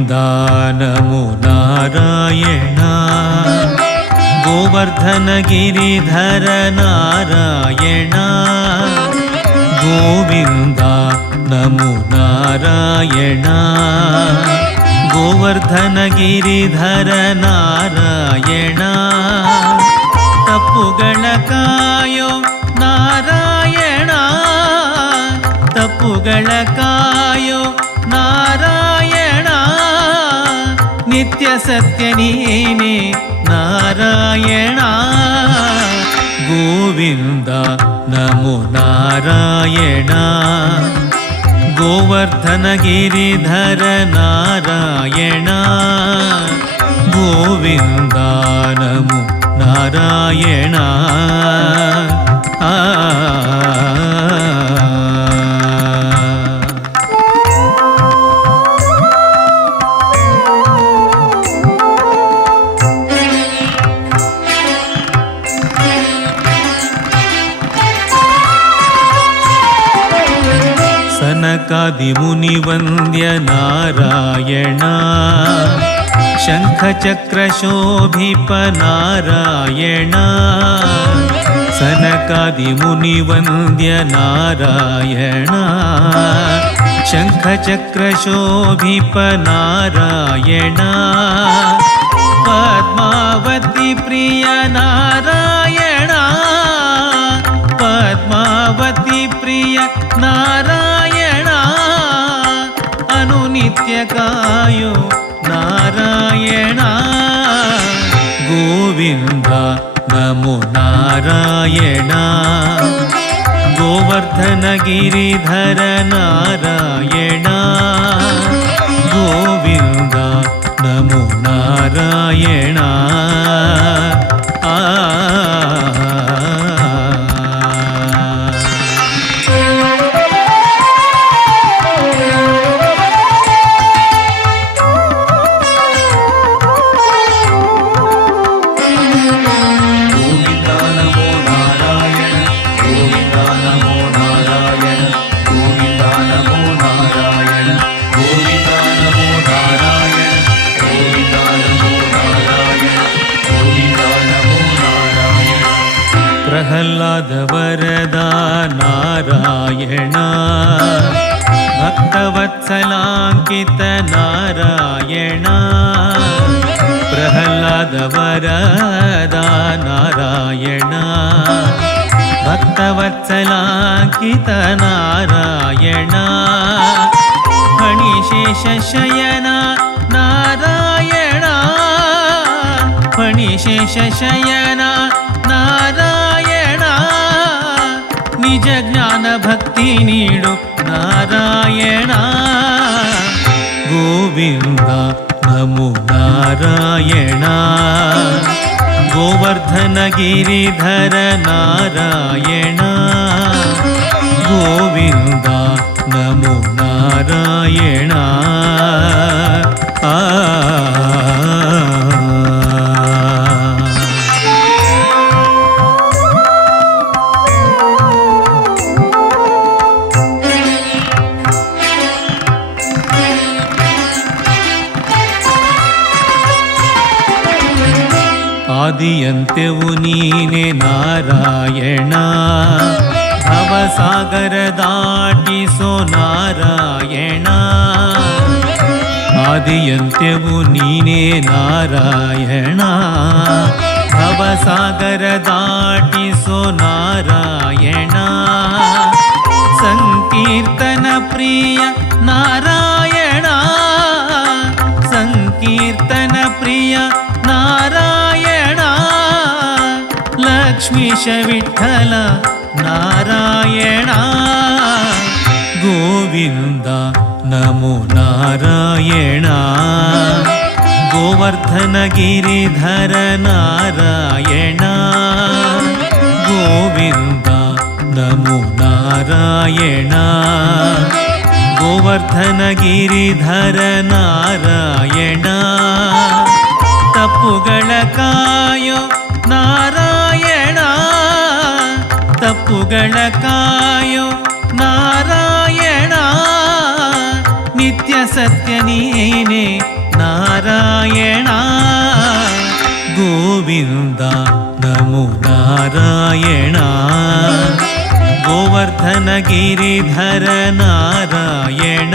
ಗೋವಿಂದ ನಮೋ ನಾರಾಯಣ ಗೋವರ್ಧನ ಗಿರಿಧರ ನಾರಾಯಣ ಗೋವಿಂದ ನಮೋ ನಾರಾಯಣ ಗೋವರ್ಧನ ಗಿರಿಧರ ನಾರಾಯಣ ತಪ್ಪುಗಳ ಕಾಯೋ ನಾರಾಯಣ ತಪ್ಪುಗಳ ಕಾಯೋ ನಾರಾಯಣ ನಿತ್ಯ ಸತ್ಯ ನೀನೇ ನಾರಾಯಣ ಗೋವಿಂದ ನಮೋ ನಾರಾಯಣ ಗೋವರ್ಧನ ಗಿರಿಧರ ನಾರಾಯಣ ಗೋವಿಂದ ನಮೋ ನಾರಾಯಣ ಸನಕಾದಿಮುನಿವಂದ್ಯ ನಾರಾಯಣ ಶಂಖಚಕ್ರಶೋಭಿಪ ನಾರಾಯಣ ಸನಕಾದಿಮುನಿವಂದ್ಯ ನಾರಾಯಣ ಶಂಖಚಕ್ರಶೋಭಿಪ ನಾರಾಯಣ ಪದ್ಮಾವತಿ ಪ್ರಿಯ ನಾರಾಯಣ ಪದ್ಮಾವತಿ ಪ್ರಿಯ ನಾರಾಯಣ ಅನುನಿತ್ಯ ಕಾಯೋ ನಾರಾಯಣ ಗೋವಿಂದ ನಮೋ ನಾರಾಯಣ ಗೋವರ್ಧನ ಗಿರಿಧರ ನಾರಾಯಣ ಗೋವಿಂದ ನಮೋ ನಾರಾಯಣ ಪ್ರಹ್ಲಾದ ವರದ ನಾರಾಯಣ ಭಕ್ತವತ್ಸಲಾಂಕಿತ ನಾರಾಯಣ ಪ್ರಹ್ಲಾದ ವರದ ನಾರಾಯಣ ಭಕ್ತವತ್ಸಲಾಂಕಿತ ನಾರಾಯಣ ಫಣಿಶೇಷ ಶಯನ ನಾರಾಯಣ ಫಣಿಶೇಷ ಶಯನ ನಾರಾಯಣ ನಿಜ ಜ್ಞಾನ ಭಕ್ತಿ ನೀಡು ನಾರಾಯಣ ಗೋವಿಂದ ನಮೋ ನಾರಾಯಣ ಗೋವರ್ಧನ ಗಿರಿಧರ ನಾರಾಯಣ ಗೋವಿಂದ ನಮೋ ನಾರಾಯಣ ಆದಿಯಂತೆವು ನೀನೆ ನಾರಾಯಣ ಭವಸಾಗರ ದಾಟಿಸೋ ನಾರಾಯಣ ಆದಿಯಂತೆವು ನೀನೆ ನಾರಾಯಣ ಭವಸಾಗರ ದಾಟಿಸೋ ನಾರಾಯಣ ಸಂಕೀರ್ತನ ಪ್ರಿಯ ನಾರಾಯಣ ಸಂಕೀರ್ತನ ಪ್ರಿಯ ನಾರಾಯಣ ಲಕ್ಷ್ಮೀಶ ವಿಠಲ ನಾರಾಯಣ ಗೋವಿಂದ ನಮೋ ನಾರಾಯಣ ಗೋವರ್ಧನ ಗಿರಿಧರ ನಾರಾಯಣ ಗೋವಿಂದ ನಮೋ ನಾರಾಯಣ ಗೋವರ್ಧನ ಗಿರಿಧರ ನಾರಾಯಣ ತಪ್ಪುಗಳ ಕಾಯೋ ನಾರಾಯಣ ತಪ್ಪುಗಳ ಕಾಯೋ ನಾರಾಯಣ ನಿತ್ಯ ಸತ್ಯ ನೀನೇ ನಾರಾಯಣ ಗೋವಿಂದ ನಮೋ ನಾರಾಯಣ ಗೋವರ್ಧನ ಗಿರಿಧರ ನಾರಾಯಣ